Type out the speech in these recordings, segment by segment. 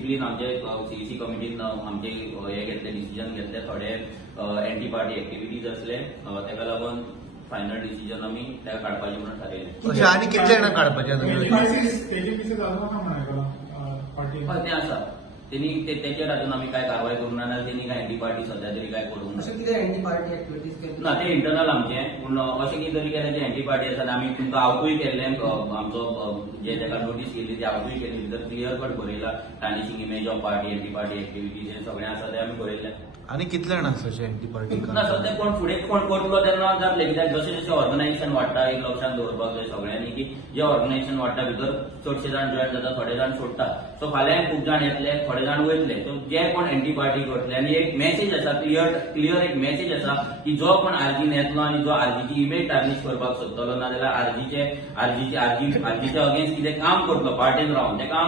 Discipline आमचे CEC कमिटीन आमचे हे घेतले डिसिजन घेतले थोडे एंटी पार्टी एक्टिविटीज असले ताका लागून फायनल डिसिजन आमी ताका काडपाचें म्हणून थारायलें. अशें आनी कितले जाणां काडपाचे हय तें आसा तेणी तेचेर अजून आमी काय कारवाय करूं ना तेणी काय एंटी पार्टी सध्या तरी काय करूंक ना. अशें कितें एंटी पार्टी एक्टिविटीज ना ते इंटरनल आमचे पूण अशें कितें तरी केलें जे एंटी पार्टी आसा आमी तुमकां आवटूय केल्लें आमचो जे ताका नोटीस केली ती आवटूय केली भितर क्लियर कट बरयला tarnishing image of party anti party activities हे सगळें आसा तें आमी बरयल्लें. आनी कितले जाणां आसा अशे एंटी पार्टी ना सध्या कोण फुडें कोण करतलो तेन्ना जातलें कित्याक जशें जशें ऑर्गनायझेशन वाडटा एक लक्षांत दवरपाक जाय सगळ्यांनी की जे ऑर्गनायझेशन वाडटा भितर चडशे जाण जॉयन जाता थोडे जाण सोडटा सो फाल्यां खूब जाण येतले थोडे जाण वयतले सो जे कोण एंटी पार्टी करतले आनी एक मेसेज आसा क्लियर एक मेसेज आसा की जो कोण आर्जीन येतलो आनी जो आर्जीची इमेज टार्निश करपाक सोदतलो नाजाल्यार आर्जीचे अगेन्स्ट कितें काम करतलो पार्टीन रावन तेका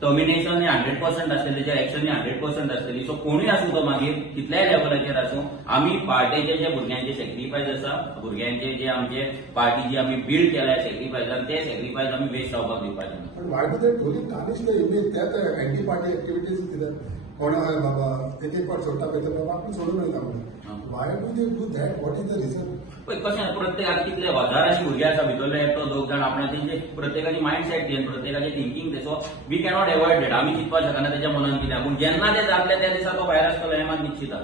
टर्मिनेशन 100% आसतलें तेच्या एक्शन 100% आसतली. सो कोणूय आसूं तो मागीर कितल्याय लेवलाचेर आसूं आमी पार्टीचे जे भुरग्यांचे सॅक्रिफायस आसा भुरग्यांचे जे आमचे पार्टी जी आमी बिल्ड केल्या सॅक्रिफायसान ते सॅक्रिफायस आमी वेस्ट जावपाक दिवपाचे ना. पण why do they Toli tarnish the image त्यात एंटी पार्टी एक्टिविटीज कितें कोण बाबा एक फावट सोडटा पळय तो बाबा आपूण सोडून वयता म्हणून why do they do that what is the reason. पळय कशें प्रत्येकाक कितले हजारांशी भुरगे आसा भितरले एकटो दोग जाण आपण तेंचे प्रत्येकाची मायंडसेट ती प्रत्येकाचे थिंकींग ते so we cannot avoid that आमी चिंतपाक शकना तेच्या मनान कितें पूण जेन्ना ते जातले त्या दिसा तो भायर आसतलो हें मात निश्चित आसा.